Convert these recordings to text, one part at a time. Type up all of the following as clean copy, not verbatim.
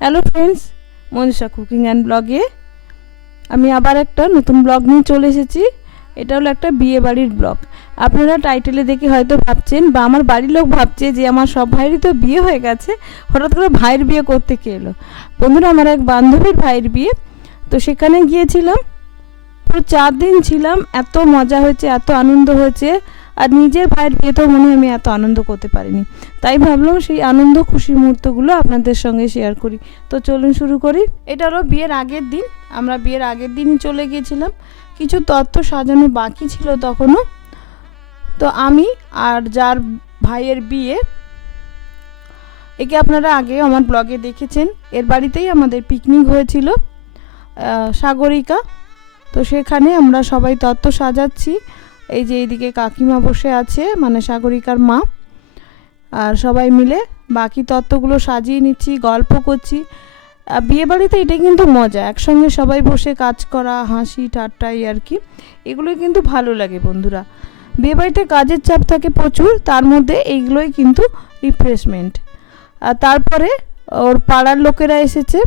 Hello friends, Manisha cooking and ব্লগে আমি আবার একটা নতুন ব্লগ নিয়ে চলে এসেছি। এটা হলো একটা বিয়ে বাড়ির ব্লগ। আপনারা টাইটেলে দেখে হয়তো ভাবছেন বা আমার বাড়ির লোক ভাবছে যে আমার সব ভাইয়েরই তো বিয়ে হয়ে গেছে, হঠাৎ করে ভাইয়ের বিয়ে করতে কে এলো। বন্ধুরা, আমার এক বান্ধবীর ভাইয়ের বিয়ে, তো সেখানে গিয়েছিলাম। পুরো 4 দিন ছিলাম, এত মজা হয়েছে, এত আনন্দ হয়েছে। আর নিজের ভাইয়ের বিয়েতেও মনে হয় আমি এত আনন্দ করতে পারিনি। তাই ভাবলাম সেই আনন্দ খুশির মুহূর্তগুলো আপনাদের সঙ্গে শেয়ার করি। তো চলুন শুরু করি। এটা হলো বিয়ের আগের দিন। আমরা বিয়ের আগের দিনই চলে গিয়েছিলাম, কিছু তত্ত্ব সাজানো বাকি ছিল তখনও। তো আমি আর যার ভাইয়ের বিয়ে, একে আপনারা আগে আমার ব্লগে দেখেছেন। এর বাড়িতেই আমাদের পিকনিক হয়েছিল, সাগরিকা। তো সেখানে আমরা সবাই তত্ত্ব সাজাচ্ছি। এই যে এইদিকে কাকিমা বসে আছে, মানে সাগরিকার মা, আর সবাই মিলে বাকি তত্ত্বগুলো সাজিয়ে নিচ্ছি, গল্প করছি। বিয়ে বাড়িতে এটাই কিন্তু মজা, একসঙ্গে সবাই বসে কাজ করা, হাসি ঠাট্টাই আর কি, এগুলোই কিন্তু ভালো লাগে বন্ধুরা। বিয়ে বাড়িতে কাজের চাপ থাকে প্রচুর, তার মধ্যে এইগুলোই কিন্তু রিফ্রেশমেন্ট। আর তারপরে ওর পাড়ার লোকেরা এসেছে।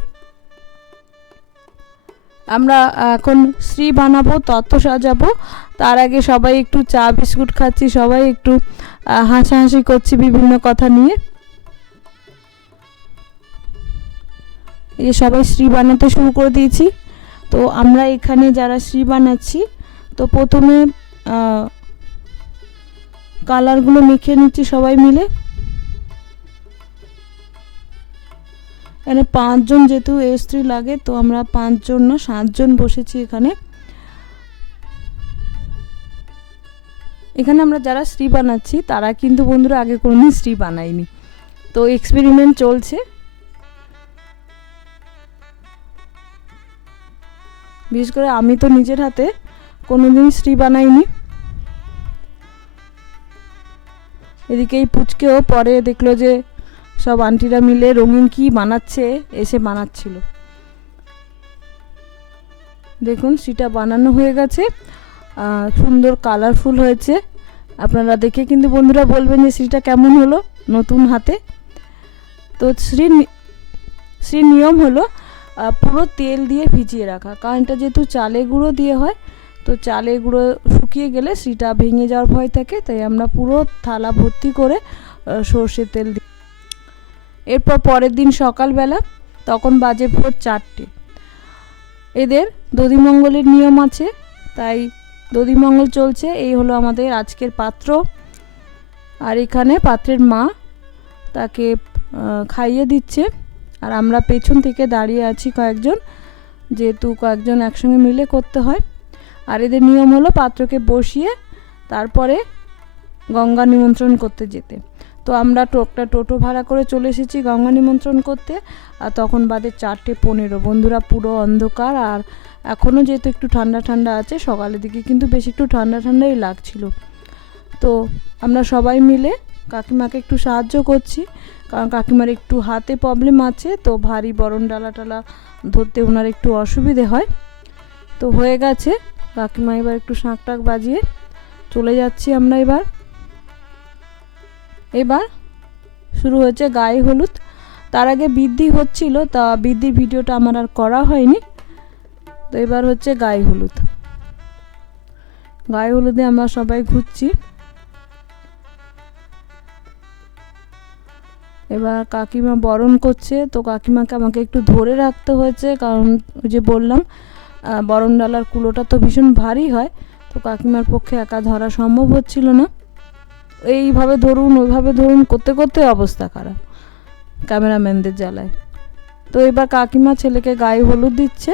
আমরা এখন শ্রী বানাবো, তত্ত্ব সাজাবো। তার আগে সবাই একটু চা বিস্কুট খাচ্ছি, সবাই একটু হাসাহাসি করছি বিভিন্ন কথা নিয়ে। এই যে সবাই শ্রী বানাতে শুরু করে দিয়েছি। তো আমরা এখানে যারা শ্রী বানাচ্ছি, তো প্রথমে কালারগুলো মেখে নিচ্ছি সবাই মিলে। এখানে 5 জন যেহেতু স্ত্রী লাগে, তো আমরা 5 জন না 7 জন বসেছি এখানে। এখানে আমরা যারা শ্রী বানাচ্ছি তারা কিন্তু বন্ধুরা আগে কোনোদিন শ্রী বানাইনি, তো এক্সপেরিমেন্ট চলছে। বিশেষ করে আমি তো নিজের হাতে কোনোদিন শ্রী বানাইনি। এদিকে এই পুচকেও পরে দেখলো যে সব আন্টিরা মিলে রঙিন কি বানাচ্ছে, এসে বানাচ্ছিল। দেখুন শ্রীটা বানানো হয়ে গেছে, সুন্দর কালারফুল হয়েছে। আপনারা দেখে কিন্তু বন্ধুরা বলবেন যে শ্রীটা কেমন হলো নতুন হাতে। তো শ্রীর নিয়ম হলো পুরো তেল দিয়ে ভিজিয়ে রাখা, কারণ এটা যেহেতু চালে গুঁড়ো দিয়ে হয়, তো চালে গুঁড়ো শুকিয়ে গেলে শ্রীটা ভেঙে যাওয়ার ভয় থাকে। তাই আমরা পুরো থালা ভর্তি করে সর্ষের তেল দিই। এরপর পরের দিন সকালবেলা, তখন বাজে ভোর 4টে। এদের দধিমঙ্গলের নিয়ম আছে, তাই দধিমঙ্গল চলছে। এই হলো আমাদের আজকের পাত্র, আর এখানে পাত্রের মা তাকে খাইয়ে দিচ্ছে, আর আমরা পেছন থেকে দাঁড়িয়ে আছি কয়েকজন, যেহেতু কয়েকজন একসঙ্গে মিলে করতে হয়। আর এদের নিয়ম হলো পাত্রকে বসিয়ে তারপরে গঙ্গা নিমন্ত্রণ করতে যেতে। তো আমরা একটা টোটো ভাড়া করে চলে এসেছি গঙ্গা নিমন্ত্রণ করতে। আর তখন বাজে 4:15 বন্ধুরা, পুরো অন্ধকার। আর এখনও যেহেতু একটু ঠান্ডা ঠান্ডা আছে, সকালের দিকে কিন্তু বেশ একটু ঠান্ডা ঠান্ডাই লাগছিল। তো আমরা সবাই মিলে কাকিমাকে একটু সাহায্য করছি, কারণ কাকিমার একটু হাতে প্রবলেম আছে, তো ভারী বরণ ডালা টালা ধরতে ওনার একটু অসুবিধে হয়। তো হয়ে গেছে, কাকিমা এবার একটু শাঁখ টাক বাজিয়ে চলে যাচ্ছি আমরা। এবার শুরু হয়েছে গায়ে হলুদ। তার আগে বৃদ্ধি হচ্ছিল, তা বৃদ্ধির ভিডিওটা আমার আর করা হয়নি। তো এবার হচ্ছে গায়ে হলুদ। গায়ে হলুদে আমরা সবাই ঘুরছি। এবার কাকিমা বরণ করছে, তো কাকিমাকে আমাকে একটু ধরে রাখতে হয়েছে, কারণ ওই যে বললাম বরণ ডালার কুলোটা তো ভীষণ ভারী হয়, তো কাকিমার পক্ষে একা ধরা সম্ভব হচ্ছিল না। এইভাবে ধরুন ওইভাবে ধরুন করতে করতে অবস্থা খারাপ ক্যামেরাম্যানদের জ্বালায়। তো এবার কাকিমা ছেলেকে গায়ে হলুদ দিচ্ছে,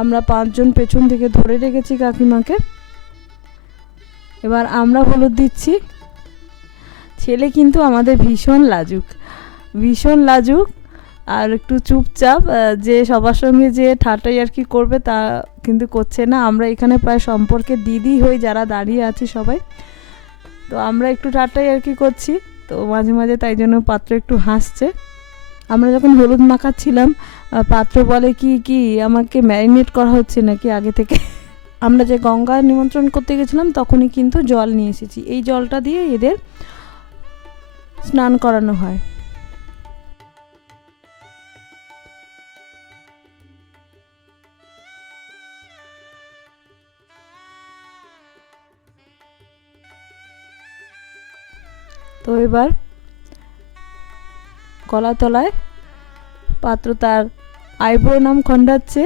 আমরা 5 জন পেছন থেকে ধরে রেখেছি কাকিমাকে। এবার আমরা হলুদ দিচ্ছি। ছেলে কিন্তু আমাদের ভীষণ লাজুক, ভীষণ লাজুক, আর একটু চুপচাপ, যে সবার সঙ্গে যে ঠাট্টাই আর কি করবে তা কিন্তু করছে না। আমরা এখানে প্রায় সম্পর্কে দিদি হই যারা দাঁড়িয়ে আছি সবাই, তো আমরা একটু ঠাট্টাই আর কি করছি। তো মাঝে মাঝে তাই জন্য পাত্র একটু হাসছে। আমরা যখন হলুদ মাখাচ্ছিলাম, পাত্র বলে কি আমাকে ম্যারিনেট করা হচ্ছে নাকি আগে থেকে। আমরা যে গঙ্গা নিমন্ত্রণ করতে গেছিলাম তখনই কিন্তু জল নিয়ে এসেছি, এই জলটা দিয়ে এদের স্নান করানো হয়। তো এবার গলা তলায় পাত্র তার আইব্রো নাম খণ্ডাচ্ছে।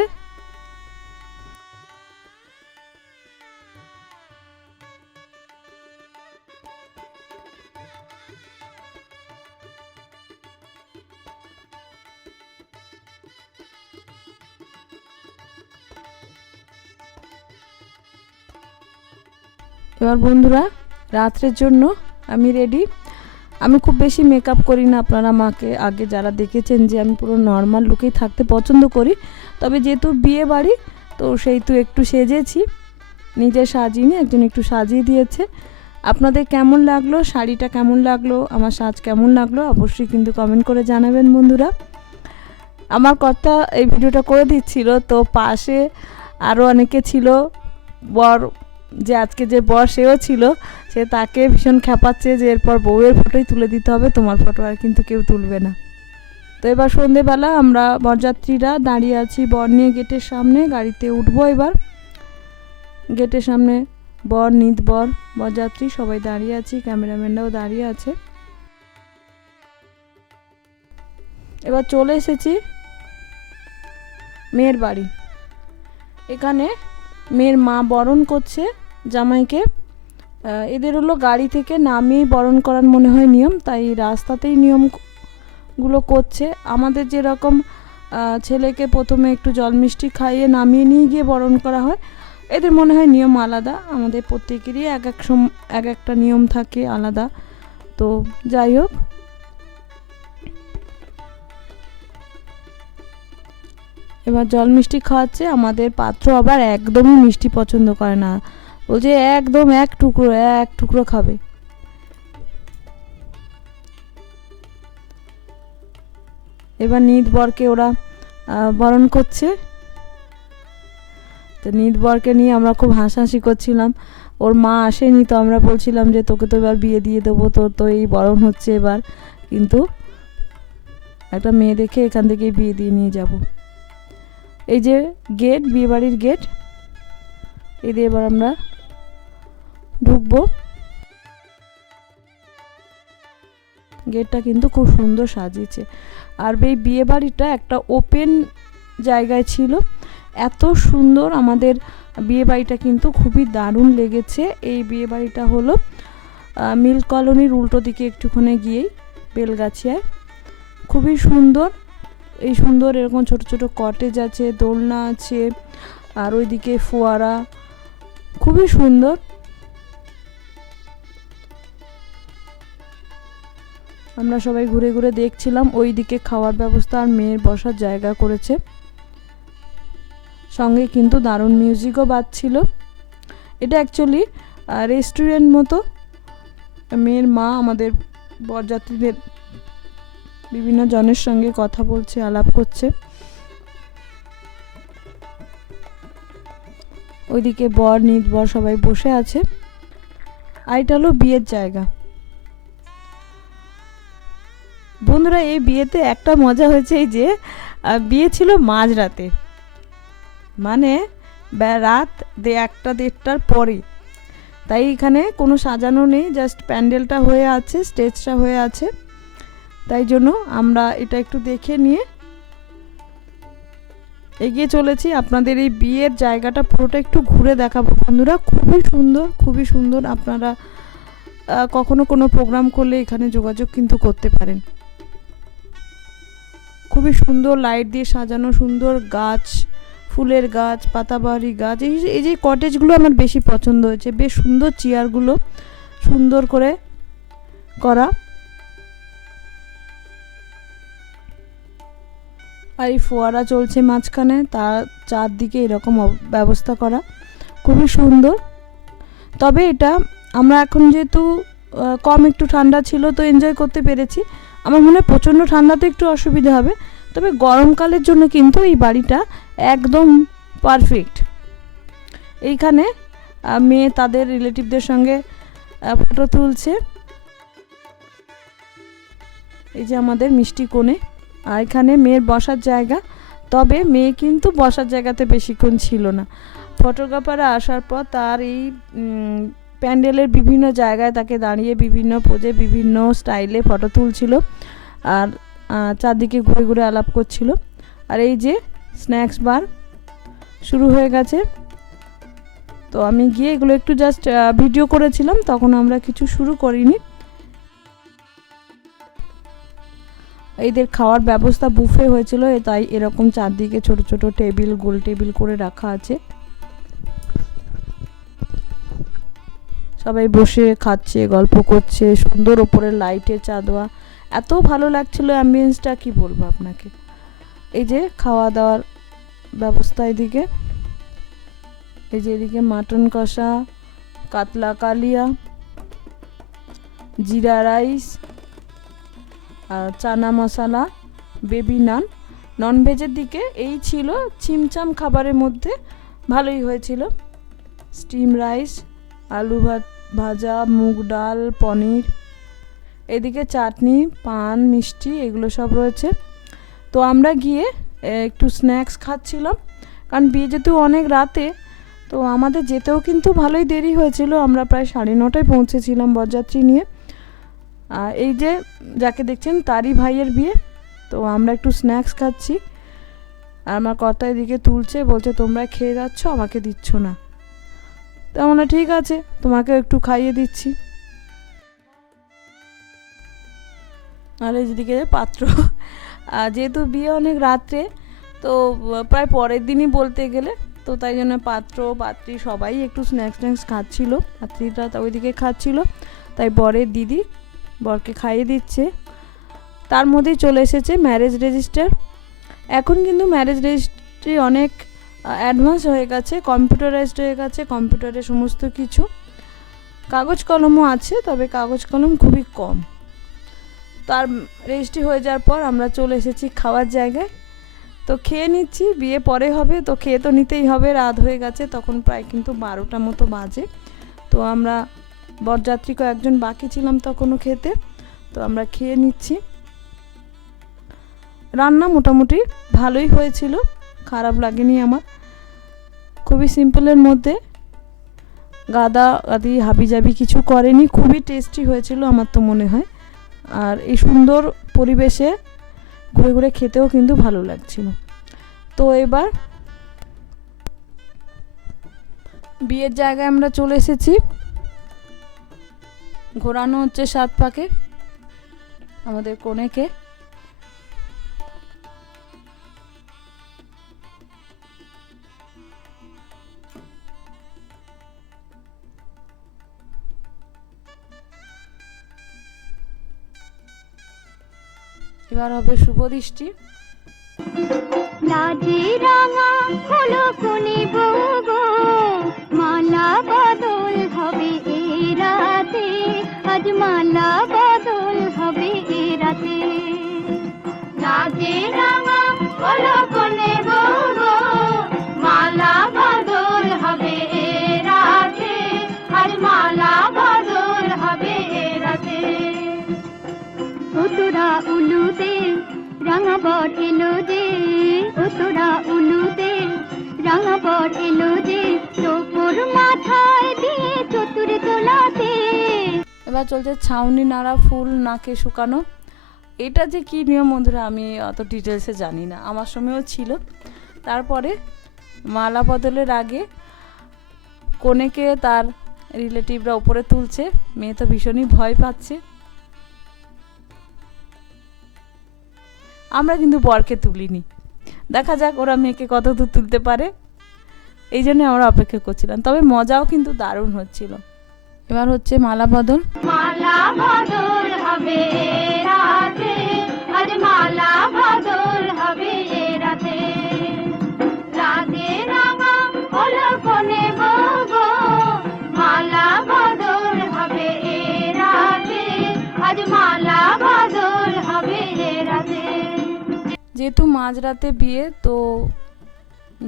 এবার বন্ধুরা রাত্রের জন্য আমি রেডি। আমি খুব বেশি মেকআপ করি না, আপনারা আমাকে আগে যারা দেখেছেন যে আমি পুরো নর্মাল লুকেই থাকতে পছন্দ করি, তবে যেহেতু বিয়ে বাড়ি তো সেহেতু একটু সেজেছি, নিজে সাজিয়ে নিয়ে একজন একটু সাজিয়ে দিয়েছে। আপনাদের কেমন লাগলো, শাড়িটা কেমন লাগলো, আমার সাজ কেমন লাগলো অবশ্যই কিন্তু কমেন্ট করে জানাবেন বন্ধুরা। আমার কর্তা এই ভিডিওটা করে দিচ্ছিল, তো পাশে আরও অনেকে ছিল, বর যে আজকে যে বর সেও ছিল, সে তাকে ভীষণ খেপাচ্ছে যে এরপর বউয়ের ফটোই তুলে দিতে হবে, তোমার ফটো আর কিন্তু কেউ তুলবে না। তো এবার সন্ধেবেলা আমরা বরযাত্রীরা দাঁড়িয়ে আছি বর নিয়ে গেটের সামনে, গাড়িতে উঠবো। এবার গেটের সামনে বর, নিত বর, বরযাত্রী সবাই দাঁড়িয়ে আছি, ক্যামেরাম্যানরাও দাঁড়িয়ে আছে। এবার চলে এসেছি মেয়ের বাড়ি। এখানে মেয়ের মা বরণ করছে জামাইকে। এদের হলো গাড়ি থেকে নামিয়ে বরণ করার মনে হয় নিয়ম, তাই রাস্তাতেই নিয়মগুলো করছে। আমাদের যেরকম ছেলেকে প্রথমে একটু জল মিষ্টি খাইয়ে নামিয়ে নিয়ে গিয়ে বরণ করা হয়, এদের মনে হয় নিয়ম আলাদা। আমাদের প্রত্যেকেরই এক একটা নিয়ম থাকে আলাদা। তো যাই হোক, এবার জল মিষ্টি খাওয়াচ্ছে। আমাদের পাত্র আবার একদমই মিষ্টি পছন্দ করে না, বলছে একদম এক টুকরো খাবে। এবার নিত বরকে ওরা বরণ করছে। তো নিত বরকে নিয়ে আমরা খুব হাসাহাসি করছিলাম। ওর মা আসেনি, তো আমরা বলছিলাম যে তোকে তো এবার বিয়ে দিয়ে দেবো, তোর তো এই বরণ হচ্ছে এবার, কিন্তু একটা মেয়ে দেখে এখান থেকেই বিয়ে দিয়ে নিয়ে যাব। এই যে গেট, বিয়ে বাড়ির গেট, এই দিয়ে এবার আমরা ঢুকবো। গেটটা কিন্তু খুব সুন্দর সাজিয়েছে। আর এই বিয়ে বাড়িটা একটা ওপেন জায়গায় ছিল, এত সুন্দর। আমাদের বিয়ে বাড়িটা কিন্তু খুবই দারুণ লেগেছে। এই বিয়ে বাড়িটা হলো মিল কলোনির উল্টো দিকে একটুখানি গিয়েই বেলগাছিয়ায়, খুবই সুন্দর। এই সুন্দর এরকম ছোট ছোট কটেজ আছে, দোলনা আছে, আর ওইদিকে ফোয়ারা, খুবই সুন্দর। আমরা সবাই ঘুরে ঘুরে দেখছিলাম। ওইদিকে খাওয়ার ব্যবস্থা আর মেয়ের বসার জায়গা করেছে, সঙ্গে কিন্তু দারুণ মিউজিকও বাজছিল। এটা অ্যাকচুয়ালি রেস্টুরেন্ট মতো। মেয়ের মা আমাদের বরযাত্রীদের বিভিন্ন জনের সঙ্গে কথা বলছে, আলাপ করছে। ওইদিকে বর, নিত বর সবাই বসে আছে। আর এটা হলো বিয়ের জায়গা। বন্ধুরা এই বিয়েতে একটা মজা হয়েছে, এই যে বিয়ে ছিল মাঝরাতে, মানে রাত 1-1:30টার পরে, তাই এখানে কোনো সাজানো নেই, জাস্ট প্যান্ডেলটা হয়ে আছে, স্টেজটা হয়ে আছে। তাই জন্য আমরা এটা একটু দেখে নিয়ে এগিয়ে চলেছি। আপনাদের এই বিয়ের জায়গাটা পুরোটা একটু ঘুরে দেখাবো বন্ধুরা, খুবই সুন্দর, খুবই সুন্দর। আপনারা কখনো কোনো প্রোগ্রাম করলে এখানে যোগাযোগ কিন্তু করতে পারেন। খুবই সুন্দর লাইট দিয়ে সাজানো, সুন্দর গাছ, ফুলের গাছ, পাতাবাহারি গাছ। এই যে কটেজগুলো আমার বেশি পছন্দ হয়েছে, বেশ সুন্দর, চেয়ারগুলো সুন্দর করে করা। আর এই ফোয়ারা চলছে মাঝখানে, তার চারদিকে এরকম ব্যবস্থা করা, খুবই সুন্দর। তবে এটা আমরা এখন যেহেতু কম একটু ঠান্ডা ছিল, তো এনজয় করতে পেরেছি। আমার মনে হয় প্রচণ্ড ঠান্ডাতে একটু অসুবিধা হবে, তবে গরমকালের জন্য কিন্তু এই বাড়িটা একদম পারফেক্ট। এইখানে মেয়ে তাদের রিলেটিভদের সঙ্গে ফটো তুলছে। এই যে আমাদের মিষ্টি কোণে, আর এখানে মেয়ের বসার জায়গা। তবে মেয়ে কিন্তু বসার জায়গাতে বেশিক্ষণ ছিল না। ফটোগ্রাফাররা আসার পর তার এই প্যান্ডেলের বিভিন্ন জায়গায় তাকে দাঁড়িয়ে বিভিন্ন পোজে বিভিন্ন স্টাইলে ফটো তুলছিল আর চারদিকে ঘুরে ঘুরে আলাপ করছিল। আর এই যে স্ন্যাক্স বার শুরু হয়ে গেছে। তো আমি গিয়ে এগুলো একটু জাস্ট ভিডিও করেছিলাম, তখন আমরা কিছু শুরু করিনি। এদের খাওয়ার ব্যবস্থা বুফে হয়েছিল, তাই এরকম চারদিকে ছোট ছোট টেবিল, গোল টেবিল করে রাখা আছে। সবাই বসে খাচ্ছে, গল্প করছে, সুন্দর ওপরে লাইটের চাঁদোয়া, এত ভালো লাগছিল অ্যাম্বিয়েন্সটা, কি বলবো আপনাকে। এই যে খাওয়া দাওয়ার ব্যবস্থা এদিকে, এই যে এদিকে মাটন কষা, কাতলা কালিয়া, জিরা রাইস আর চানা মশলা, বেবি নান। ননভেজের দিকে এই ছিল ছিমছাম খাবারের মধ্যে, ভালোই হয়েছিল। স্টিম রাইস, আলু ভাজা, মুগ ডাল, পনির, এদিকে চাটনি, পান, মিষ্টি, এগুলো সব রয়েছে। তো আমরা গিয়ে একটু স্ন্যাক্স খাচ্ছিলাম, কারণ বিয়ে যেহেতু অনেক রাতে, তো আমাদের যেতেও কিন্তু ভালোই দেরি হয়েছিল। আমরা প্রায় 9:30টায় পৌঁছেছিলাম বরযাত্রী নিয়ে। এই যে যাকে দেখছেন তারই ভাইয়ের বিয়ে। তো আমরা একটু স্ন্যাক্স খাচ্ছি, আর আমার কর্তা এদিকে তুলছে, বলছে তোমরা খেয়ে যাচ্ছ, আমাকে দিচ্ছ না। তো আমরা ঠিক আছে, তোমাকে একটু খাইয়ে দিচ্ছি। আর এদিকে পাত্র, যেহেতু বিয়ে অনেক রাত্রে, তো প্রায় পরের দিনই বলতে গেলে, তো তাই জন্য পাত্র পাত্রী সবাই একটু স্ন্যাক্স খাচ্ছিল। পাত্রীটা ওইদিকে খাচ্ছিল, তাই বরের দিদি বরকে খাইয়ে দিচ্ছে। তার মধ্যেই চলে এসেছে ম্যারেজ রেজিস্টার। এখন কিন্তু ম্যারেজ রেজিস্ট্রি অনেক অ্যাডভান্স হয়ে গেছে, কম্পিউটারাইজড হয়ে গেছে, কম্পিউটারে সমস্ত কিছু। কাগজ কলমও আছে, তবে কাগজ কলম খুবই কম। তার রেজিস্ট্রি হয়ে যাওয়ার পর আমরা চলে এসেছি খাওয়ার জায়গায়। তো খেয়ে নিচ্ছি, বিয়ে পরে হবে, তো খেয়ে তো নিতেই হবে, রাত হয়ে গেছে তখন, প্রায় কিন্তু 12টা মতো বাজে। তো আমরা বরযাত্রী কয়েকজন বাকি ছিলাম তখনও খেতে, তো আমরা খেয়ে নিচ্ছি। রান্না মোটামুটি ভালোই হয়েছিল, খারাপ লাগেনি আমার। খুবই সিম্পলের মধ্যে, গাদি হাবিজাবি কিছু করেনি, খুবই টেস্টি হয়েছিল আমার তো মনে হয়। আর এই সুন্দর পরিবেশে ঘুরে ঘুরে খেতেও কিন্তু ভালো লাগছিল। তো এবার বিয়ের জায়গায় আমরা চলে এসেছি। ঘোরানো হচ্ছে 7 পাকে আমাদের কনেকে। এবার হবে শুভ দৃষ্টি। লাজে রাঙা হলো কোনে বউ গো, মালা বদল হবে এ রাতে, আজ মালা বদল হবে এ রাতে। লাজে রাঙা হলো কোনে বউ গো, মালা বদল হবে এ রাতে, আজ মালা বদল হবে এ রাতে। তোরা উলুতে রাঙা বর এলো যে, তোরা উলুতে রাঙা বর এলো যে, তোর মাথায় দিয়ে চতুর তোলাতে। এবার চলছে ছাউনি নাড়া, ফুল নাকে শুকানো। এটা যে কি নিয়ম বন্ধুরা, আমি অত ডিটেলসে জানি না, আমার সময়ও ছিল। তারপরে মালা বদলের আগে কনেকে তার রিলেটিভরা উপরে তুলছে, মেয়ে তো ভীষণই ভয় পাচ্ছে। আমরা কিন্তু বরকে তুলিনি, দেখা যাক ওরা মেয়েকে কত দূর তুলতে পারে, এই জন্য আমরা অপেক্ষা করছিলাম। তবে মজাও কিন্তু দারুণ হচ্ছিল। এবার হচ্ছে মালা বদল। মালা বদল হবে রাতে, আজ মালা বদল হবে রাতে। রাতে রাঙা হলো কোনে বউ গো, মালা বদল হবে রাতে, আজ মালা বদল হবে রাতে। যেহেতু মাঝরাতে বিয়ে, তো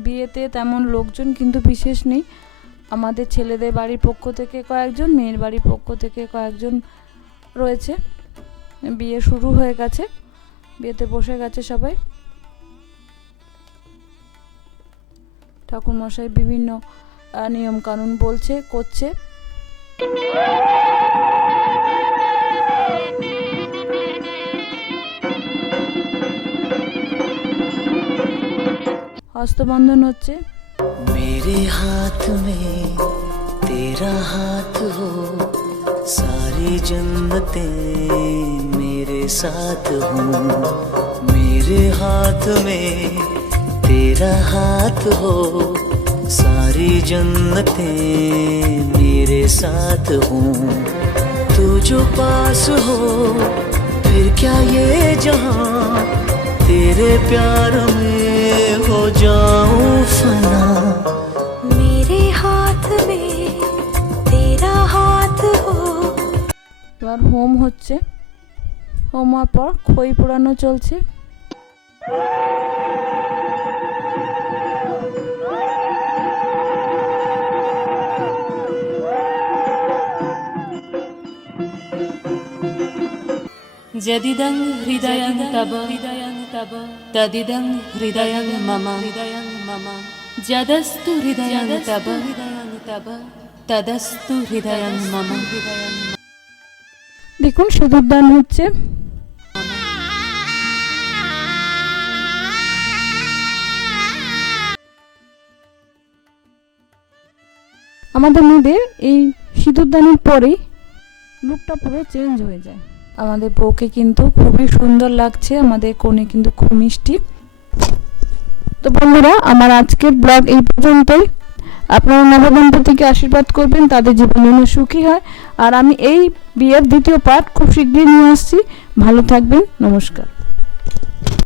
বিয়েতে তেমন লোকজন কিন্তু বিশেষ নেই। আমাদের ছেলেদের বাড়ির পক্ষ থেকে কয়েকজন, মেয়ের বাড়ির পক্ষ থেকে কয়েকজন রয়েছে। বিয়ে শুরু হয়ে গেছে, বিয়েতে বসে গেছে সবাই। ঠাকুরমশাই বিভিন্ন নিয়ম কানুন বলছে, করছে। হস্তবন্ধন হচ্ছে। मेरे हाथ में तेरा हाथ हो, सारी जन्नतें मेरे साथ हो। मेरे हाथ में तेरा हाथ हो, सारी जन्नतें मेरे साथ हो। तू जो पास हो फिर क्या ये जहां, तेरे प्यार में हो जाऊं फना। मेरे हाथ में तेरा हाथ हो। এবার হোম হচ্ছে। হোম হওয়ার পর খই পোড়ানো চলছে। যদিদং হৃদয়ং তব তদিদং হৃদয়ং মম যদস্তু হৃদয়ং তব তদস্তু হৃদয়ং মম। দেখুন সিঁদুরদান হচ্ছে। আমাদের মেয়েদের এই সিঁদুরদানের পরেই লুকটা পুরো চেঞ্জ হয়ে যায়। আমাদের বউকে কিন্তু খুবই সুন্দর লাগছে, আমাদের কনে কিন্তু খুব মিষ্টি। তো বন্ধুরা, আমার আজকের ব্লগ এই পর্যন্তই। আপনারা নবদম্পতিকে আশীর্বাদ করবেন, তাদের জীবন যেন সুখী হয়। আর আমি এই বিয়ের দ্বিতীয় পার্ট খুব শীঘ্রই নিয়ে আসছি। ভালো থাকবেন, নমস্কার।